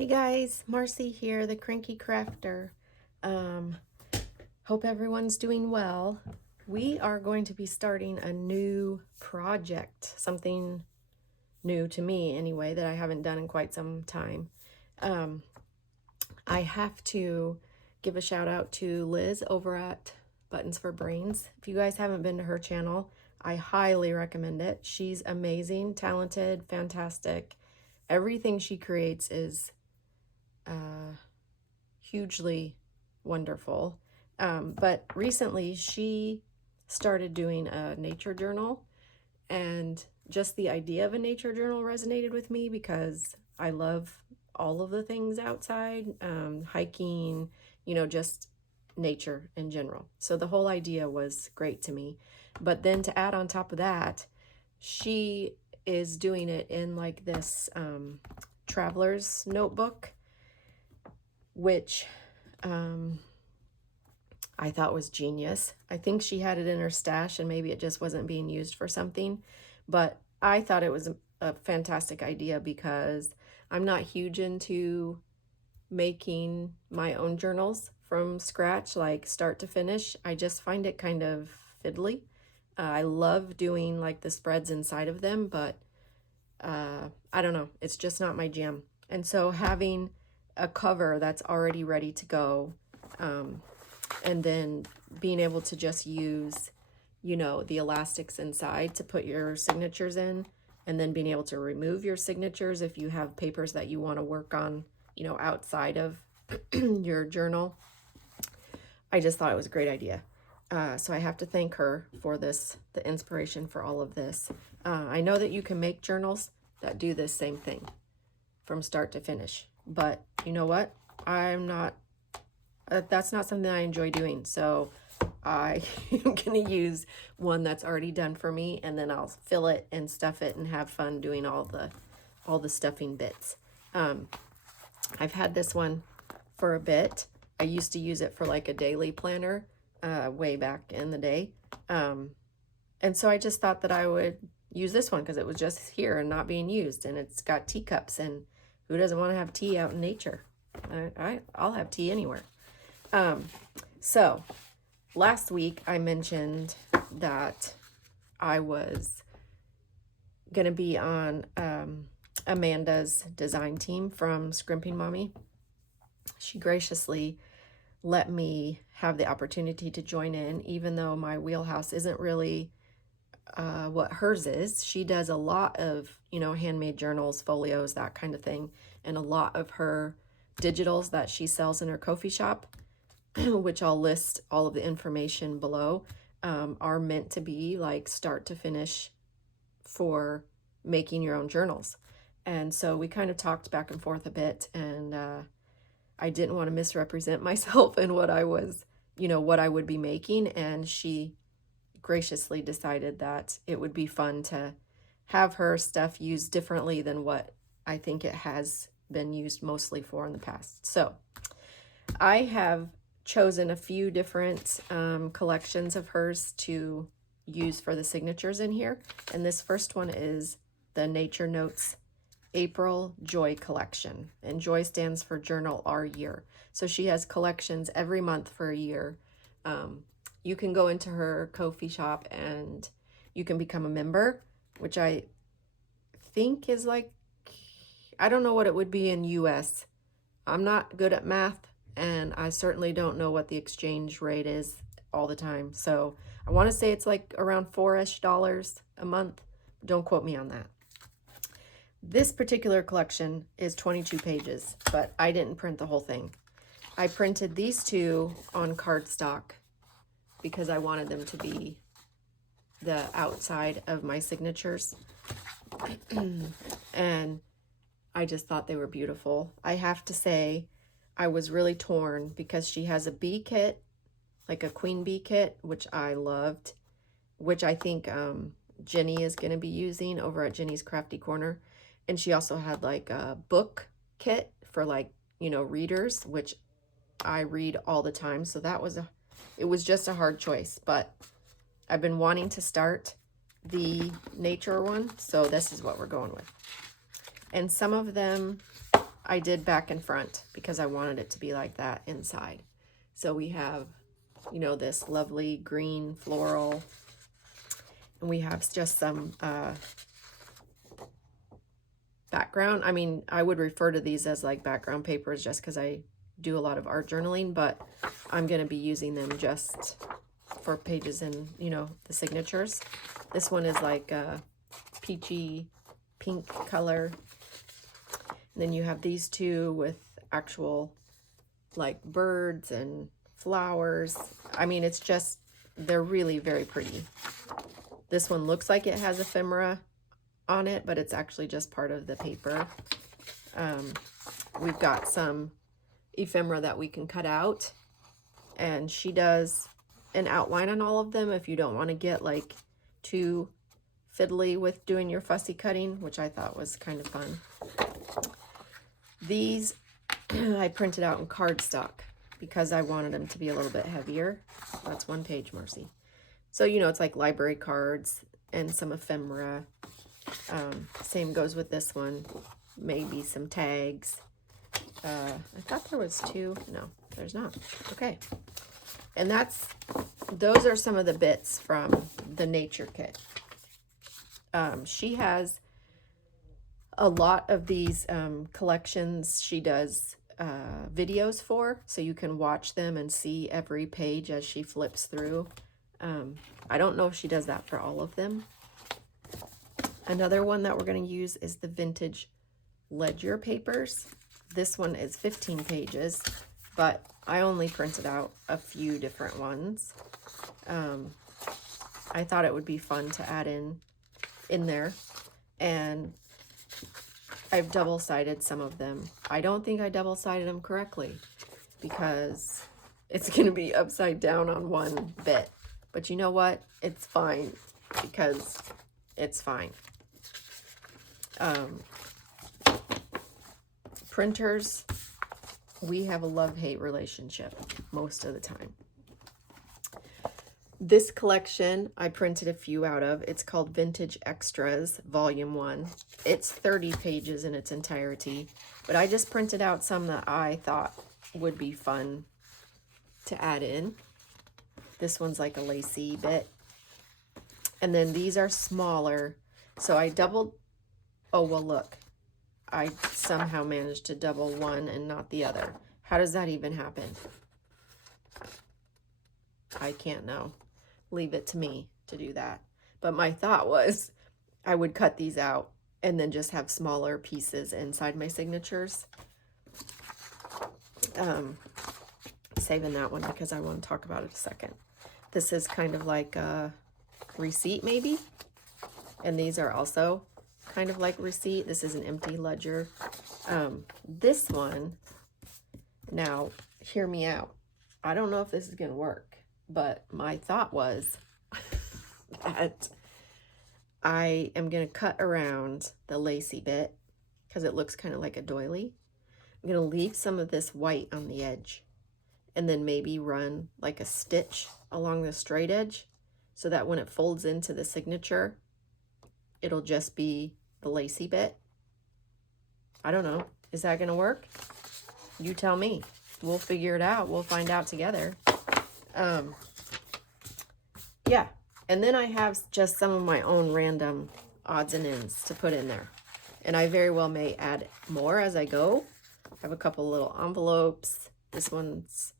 Hey guys, Marcy here, the Cranky Crafter. Um, Hope everyone's doing well. We are going to be starting a new project, something new to me anyway, that I haven't done in quite some time. Um, I have to give a shout out to Liz over at Buttons for Brains. If you guys haven't been to her channel, I highly recommend it. She's amazing, talented, fantastic. Everything she creates is hugely wonderful. But recently she started doing a nature journal, and just the idea of a nature journal resonated with me because I love all of the things outside, hiking, just nature in general. So the whole idea was great to me. But then to add on top of that, she is doing it in like this traveler's notebook, which I thought was genius. I think she had it in her stash and maybe it just wasn't being used for something, but I thought it was a fantastic idea because I'm not huge into making my own journals from scratch, like start to finish. I just find it kind of fiddly. I love doing like the spreads inside of them, but I don't know, it's just not my jam. And so having a cover that's already ready to go, and then being able to just use, the elastics inside to put your signatures in, and then being able to remove your signatures if you have papers that you want to work on, outside of your journal. I just thought it was a great idea. So I have to thank her for the inspiration for all of this. I know that you can make journals that do this same thing from start to finish, but you know what? That's not something I enjoy doing. So I am going to use one that's already done for me, and then I'll fill it and stuff it and have fun doing all the stuffing bits. I've had this one for a bit. I used to use it for like a daily planner way back in the day. And so I just thought that I would use this one because it was just here and not being used, and it's got teacups, and who doesn't want to have tea out in nature? I'll have tea anywhere. So last week I mentioned that I was going to be on Amanda's design team from Scrimping Mommy. She graciously let me have the opportunity to join in, even though my wheelhouse isn't really what hers is. She does a lot of, handmade journals, folios, that kind of thing. And a lot of her digitals that she sells in her Ko-fi shop, which I'll list all of the information below, are meant to be like start to finish for making your own journals. And so we kind of talked back and forth a bit, and I didn't want to misrepresent myself in what I was, what I would be making. And she graciously decided that it would be fun to have her stuff used differently than what I think it has been used mostly for in the past. So I have chosen a few different collections of hers to use for the signatures in here. And this first one is the Nature Notes April Joy collection. And Joy stands for Journal Our Year. So she has collections every month for a year. You can go into her Ko-fi shop and you can become a member, which I think is like, I don't know what it would be in US. I'm not good at math, and I certainly don't know what the exchange rate is all the time. So I want to say it's like around $4-ish a month. Don't quote me on that. This particular collection is 22 pages, but I didn't print the whole thing. I printed these two on cardstock because I wanted them to be the outside of my signatures. And I just thought they were beautiful. I have to say, I was really torn because she has a bee kit, like a queen bee kit, which I loved, which I think Jenny is going to be using over at Jenny's Crafty Corner. And she also had like a book kit for like, readers, which I read all the time. So it was just a hard choice, but I've been wanting to start the nature one. So this is what we're going with. And some of them I did back and front because I wanted it to be like that inside. So we have, you know, this lovely green floral, and we have just some background. I mean, I would refer to these as like background papers just because I do a lot of art journaling, but I'm going to be using them just for pages and, you know, the signatures. This one is like a peachy pink color. And then you have these two with actual like birds and flowers. I mean, it's just, they're really very pretty. This one looks like it has ephemera on it, but it's actually just part of the paper. We've got some ephemera that we can cut out, and she does an outline on all of them if you don't want to get like too fiddly with doing your fussy cutting, which I thought was kind of fun. These I printed out in cardstock because I wanted them to be a little bit heavier. That's one page, Marcy. So, you know, it's like library cards and some ephemera. Same goes with this one. Maybe some tags. I thought there was two. No, there's not. Okay. And those are some of the bits from the nature kit. She has a lot of these collections she does videos for, so you can watch them and see every page as she flips through. I don't know if she does that for all of them. Another one that we're going to use is the vintage ledger papers. This one is 15 pages, but I only printed out a few different ones. I thought it would be fun to add in there, and I've double-sided some of them. I don't think I double-sided them correctly because it's going to be upside down on one bit. But you know what? It's fine because it's fine. Printers, we have a love-hate relationship most of the time. This collection I printed a few out of. It's called Vintage Extras, Volume 1. It's 30 pages in its entirety, but I just printed out some that I thought would be fun to add in. This one's like a lacy bit. And then these are smaller. So I doubled, oh, well, look. I somehow managed to double one and not the other. How does that even happen? I can't know. Leave it to me to do that. But my thought was I would cut these out and then just have smaller pieces inside my signatures. Saving that one because I want to talk about it a second. This is kind of like a receipt maybe. And these are also kind of like receipt. This is an empty ledger. This one, now hear me out. I don't know if this is going to work, but my thought was that I am going to cut around the lacy bit because it looks kind of like a doily. I'm going to leave some of this white on the edge and then maybe run like a stitch along the straight edge so that when it folds into the signature, it'll just be the lacy bit. I don't know. Is that going to work? You tell me. We'll figure it out. We'll find out together. Yeah. And then I have just some of my own random odds and ends to put in there. And I very well may add more as I go. I have a couple little envelopes. This one's,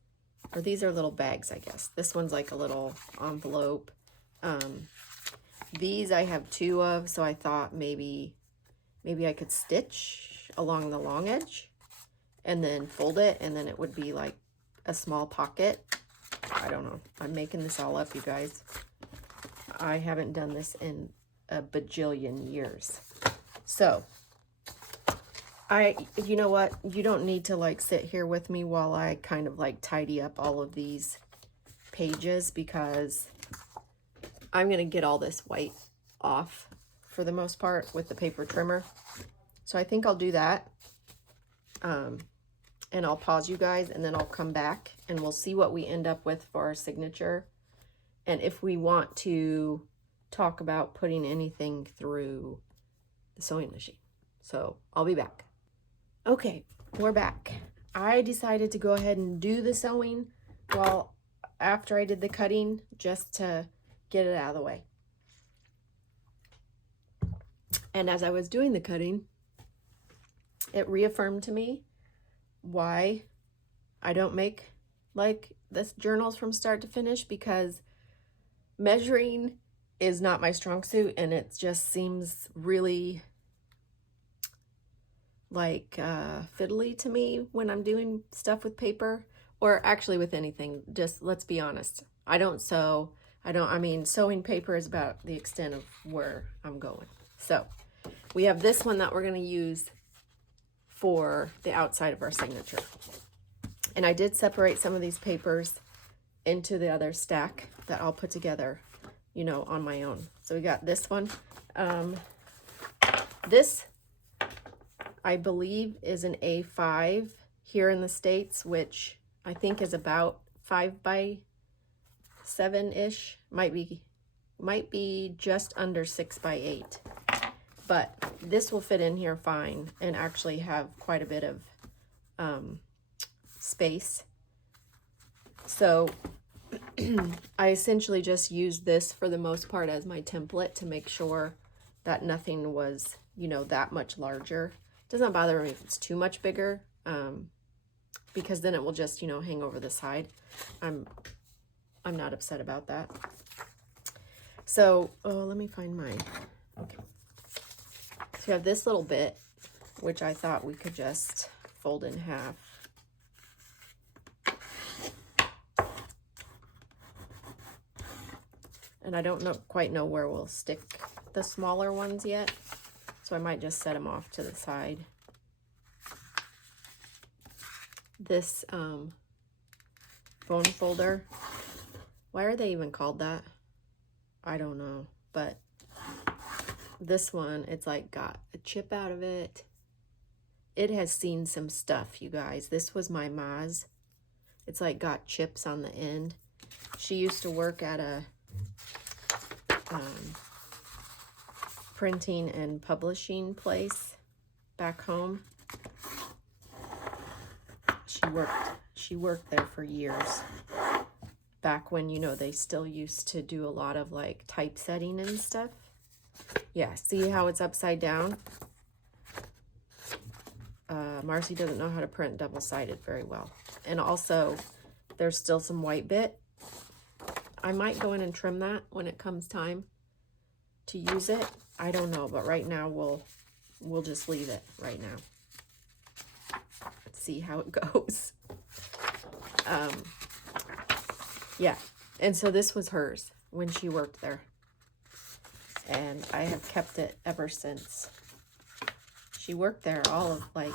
or these are little bags, I guess. This one's like a little envelope. These I have two of, so I thought maybe I could stitch along the long edge and then fold it, and then it would be like a small pocket. I don't know. I'm making this all up, you guys. I haven't done this in a bajillion years. So, you know what? You don't need to like sit here with me while I kind of like tidy up all of these pages because I'm going to get all this white off for the most part with the paper trimmer. So I think I'll do that. And I'll pause you guys and then I'll come back and we'll see what we end up with for our signature. And if we want to talk about putting anything through the sewing machine. So I'll be back. Okay, we're back. I decided to go ahead and do the sewing after I did the cutting, just to get it out of the way. And as I was doing the cutting, it reaffirmed to me why I don't make like this journals from start to finish, because measuring is not my strong suit, and it just seems really like fiddly to me when I'm doing stuff with paper, or actually with anything. Just let's be honest, I don't sew. I mean, sewing paper is about the extent of where I'm going. So we have this one that we're going to use for the outside of our signature. And I did separate some of these papers into the other stack that I'll put together, you know, on my own. So we got this one. This, I believe, is an A5 here in the States, which I think is about 5 by 7-ish. Might be just under 6 by 8. But this will fit in here fine and actually have quite a bit of space. So I essentially just used this for the most part as my template to make sure that nothing was, you know, that much larger. It doesn't bother me if it's too much bigger, because then it will just, you know, hang over the side. I'm not upset about that. So, let me find mine. Okay. So we have this little bit, which I thought we could just fold in half. And I don't quite know where we'll stick the smaller ones yet, so I might just set them off to the side. This phone folder, why are they even called that? I don't know, but this one, it's like got a chip out of it. It has seen some stuff, you guys. This was my Ma's. It's like got chips on the end. She used to work at a printing and publishing place back home. She worked there for years, back when, you know, they still used to do a lot of like typesetting and stuff. Yeah, see how it's upside down? Marcy doesn't know how to print double-sided very well. And also, there's still some white bit. I might go in and trim that when it comes time to use it. I don't know, but right now we'll just leave it right now. Let's see how it goes. Yeah, and so this was hers when she worked there. And I have kept it ever since. She worked there all of, like,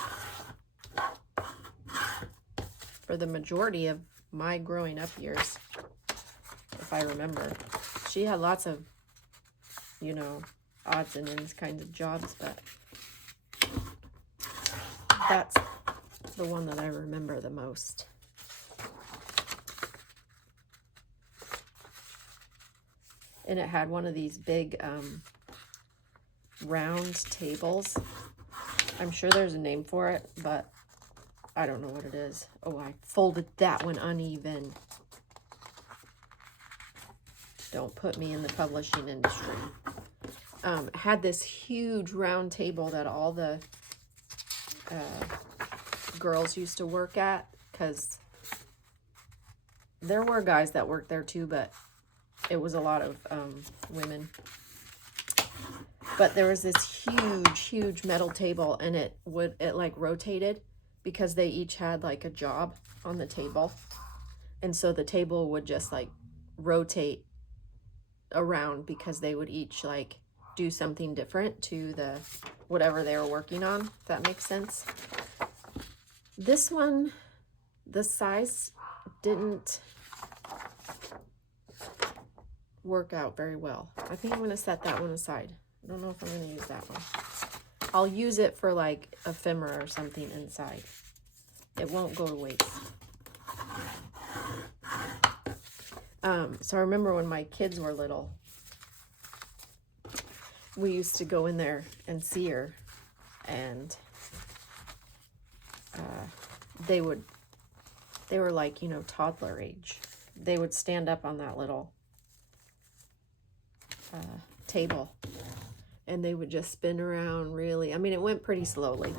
for the majority of my growing up years, if I remember. She had lots of, you know, odds and ends kinds of jobs, but that's the one that I remember the most. And it had one of these big round tables. I'm sure there's a name for it, but I don't know what it is. Oh, I folded that one uneven. Don't put me in the publishing industry. Had this huge round table that all the girls used to work at, because there were guys that worked there too, but it was a lot of women. But there was this huge metal table, and it like rotated because they each had like a job on the table. And so the table would just like rotate around because they would each like do something different to the whatever they were working on, if that makes sense. This one, the size didn't work out very well. I think I'm going to set that one aside. I don't know if I'm going to use that one. I'll use it for like ephemera or something inside. It won't go to waste. So I remember when my kids were little, we used to go in there and see her, and they were like, you know, toddler age. They would stand up on that little table, and they would just spin around really. I mean, it went pretty slowly.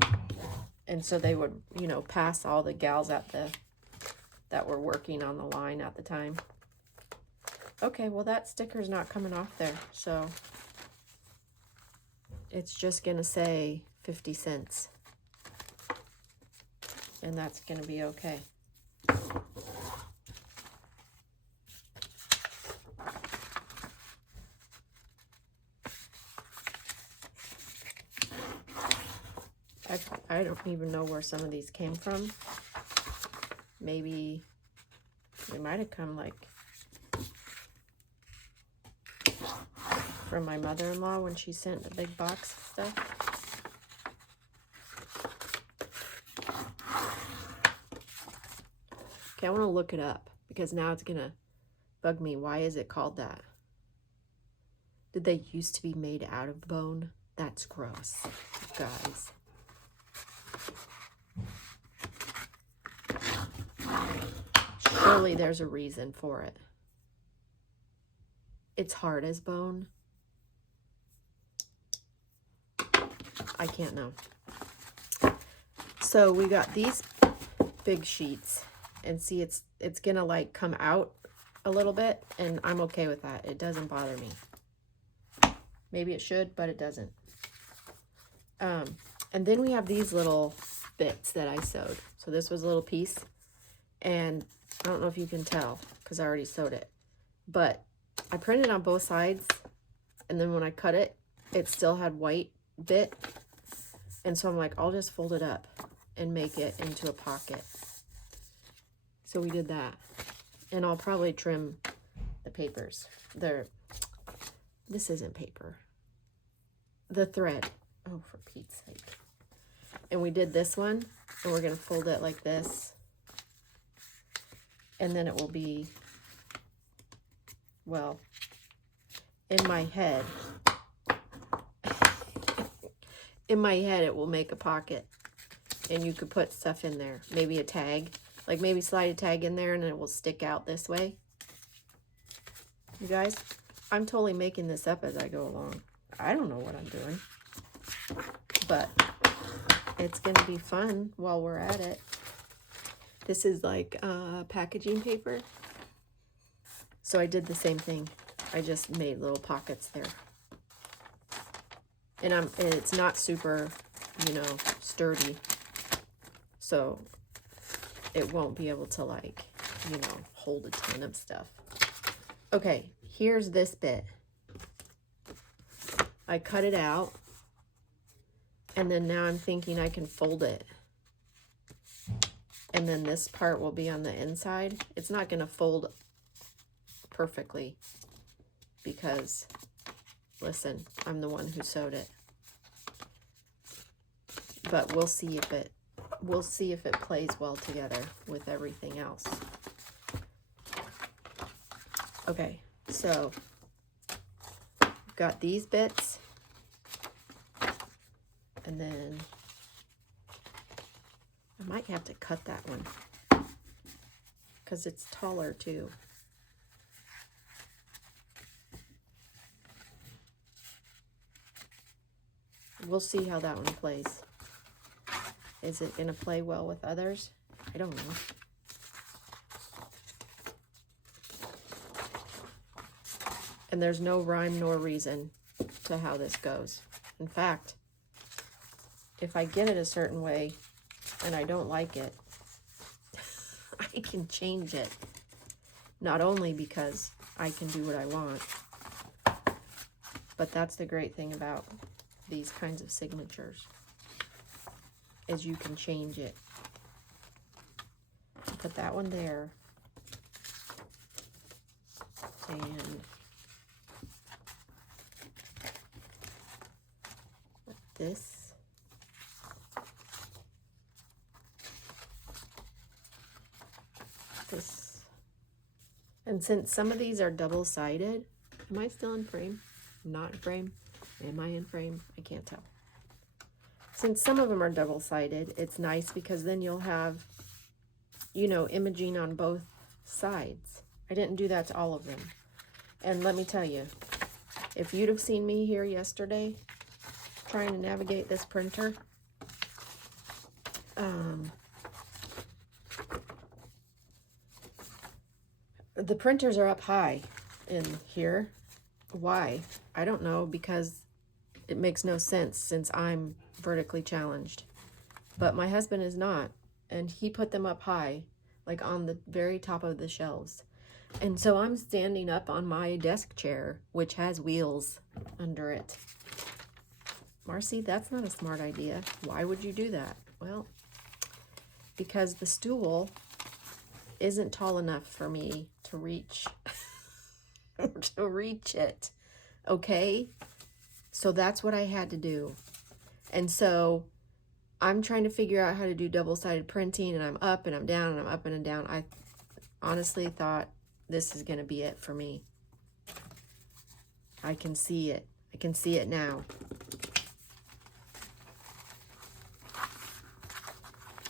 And so they would, you know, pass all the gals that were working on the line at the time. Okay, well, that sticker's not coming off there, so it's just going to say 50 cents. And that's going to be okay. I don't even know where some of these came from. Maybe they might have come like from my mother-in-law when she sent the big box of stuff. Okay, I want to look it up because now it's going to bug me. Why is it called that? Did they used to be made out of bone? That's gross, guys. Surely there's a reason for it. It's hard as bone. I can't know. So we got these big sheets, and see, it's gonna like come out a little bit, and I'm okay with that. It doesn't bother me. Maybe it should, but it doesn't. And then we have these little bits that I sewed. So this was a little piece, and I don't know if you can tell because I already sewed it, but I printed on both sides, and then when I cut it, it still had white bit, and so I'm like, I'll just fold it up and make it into a pocket. So we did that, and I'll probably trim the papers. This isn't paper. The thread. Oh, for Pete's sake. And we did this one, and we're gonna fold it like this, and then it will be, well, in my head, it will make a pocket, and you could put stuff in there. Maybe a tag, like maybe slide a tag in there, and it will stick out this way. You guys, I'm totally making this up as I go along. I don't know what I'm doing, but it's gonna be fun while we're at it. This is like packaging paper. So I did the same thing. I just made little pockets there. And it's not super, you know, sturdy. So it won't be able to, like, you know, hold a ton of stuff. Okay, here's this bit. I cut it out. And then now I'm thinking I can fold it. And then this part will be on the inside. It's not going to fold perfectly because, listen, I'm the one who sewed it. But we'll see if it plays well together with everything else. Okay, so we've got these bits, and then I might have to cut that one because it's taller too. We'll see how that one plays. Is it going to play well with others? I don't know. And there's no rhyme nor reason to how this goes. In fact, if I get it a certain way and I don't like it, I can change it. Not only because I can do what I want, but that's the great thing about these kinds of signatures, is you can change it. Put that one there. And this. This. And since some of these are double-sided, am I still in frame? I'm not in frame. Am I in frame? I can't tell. Since some of them are double-sided, it's nice because then you'll have you know, imaging on both sides. I didn't do that to all of them. And let me tell you, if you'd have seen me here yesterday trying to navigate this printer, the printers are up high in here. Why? I don't know, because it makes no sense since I'm vertically challenged. But my husband is not, and he put them up high, like on the very top of the shelves. And so I'm standing up on my desk chair, which has wheels under it. Marcy, that's not a smart idea. Why would you do that? Well, because the stool isn't tall enough for me to reach it. Okay? So that's what I had to do. And so I'm trying to figure out how to do double-sided printing, and I'm up and I'm down and I'm up and I'm down. I honestly thought this is going to be it for me. I can see it. I can see it now.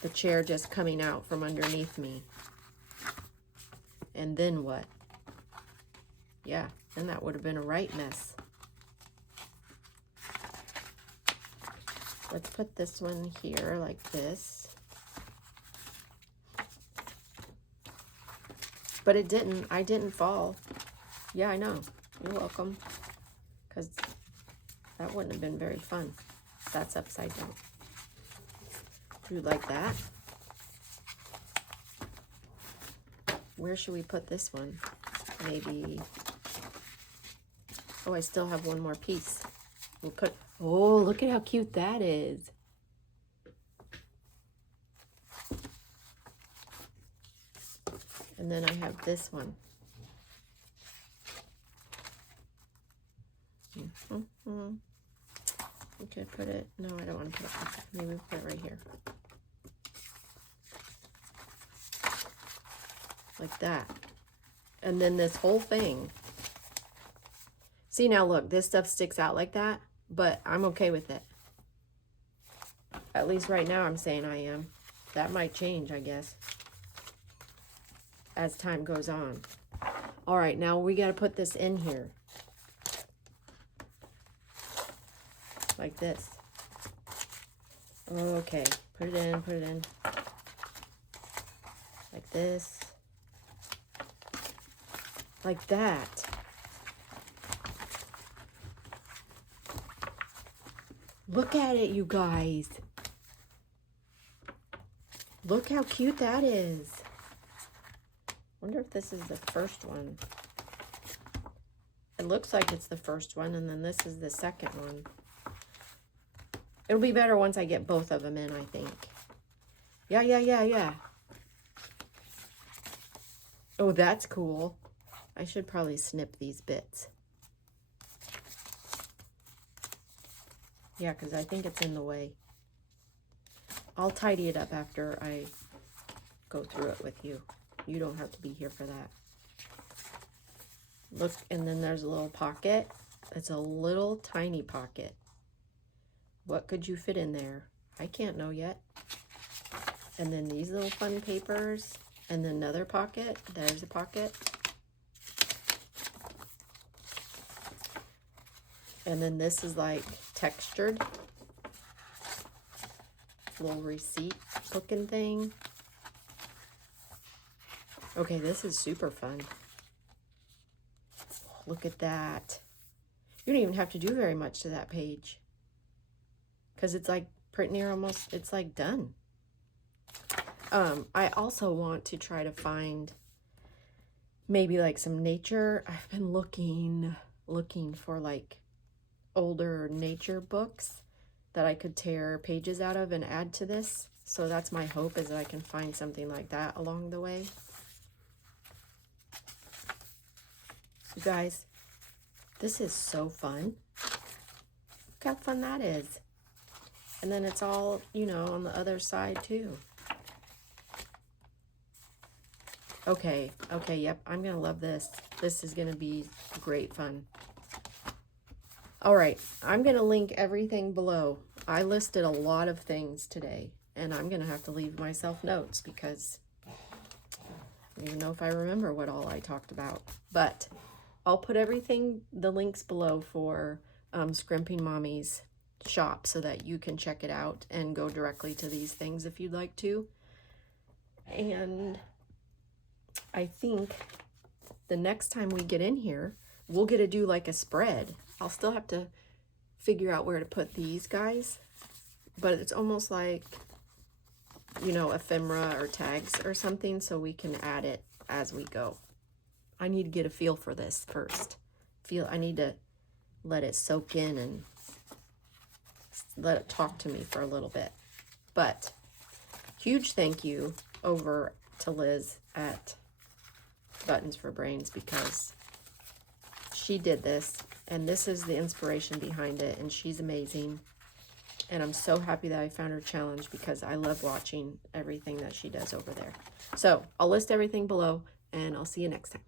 The chair just coming out from underneath me. And then what? Yeah, then that would have been a right mess. Let's put this one here like this. But it didn't. I didn't fall. Yeah, I know. You're welcome. Because that wouldn't have been very fun. That's upside down. Do like that. Where should we put this one? Maybe. Oh, I still have one more piece. We'll put. Oh, look at how cute that is. And then I have this one. Okay, put it. No, I don't want to put it. Maybe put it right here. Like that. And then this whole thing. See, now look, this stuff sticks out like that, but I'm okay with it. At least right now I'm saying I am. That might change, I guess, as time goes on. All right, now we got to put this in here. Like this. Okay, put it in, put it in. Like this. Like that. Look at it, you guys. Look how cute that is. Wonder if this is the first one. It looks like it's the first one, and then this is the second one. It'll be better once I get both of them in, I think. Yeah. Oh, that's cool. I should probably snip these bits. Yeah, because I think it's in the way. I'll tidy it up after I go through it with you. You don't have to be here for that. Look, and then there's a little pocket. It's a little tiny pocket. What could you fit in there? I can't know yet. And then these little fun papers. And then another pocket. There's a pocket. And then this is like textured. Little receipt looking thing. Okay, this is super fun. Look at that. You don't even have to do very much to that page. Because it's like pretty near almost, it's like done. I also want to try to find maybe like some nature. I've been looking for like older nature books that I could tear pages out of and add to this. So that's my hope, is that I can find something like that along the way. You guys, this is so fun. Look how fun that is. And then it's all, you know, on the other side too. Okay, yep, I'm gonna love this. This is gonna be great fun. All right, I'm gonna link everything below. I listed a lot of things today, and I'm gonna have to leave myself notes because I don't even know if I remember what all I talked about, but I'll put everything, the links below for Scrimping Mommy's shop so that you can check it out and go directly to these things if you'd like to. And I think the next time we get in here, we'll get to do like a spread. I'll still have to figure out where to put these guys, but it's almost like, you know, ephemera or tags or something, so we can add it as we go. I need to get a feel for this first. I need to let it soak in and let it talk to me for a little bit. But huge thank you over to Liz at Buttons for Brains, because she did this and this is the inspiration behind it, and she's amazing. And I'm so happy that I found her challenge, because I love watching everything that she does over there. So I'll list everything below, and I'll see you next time.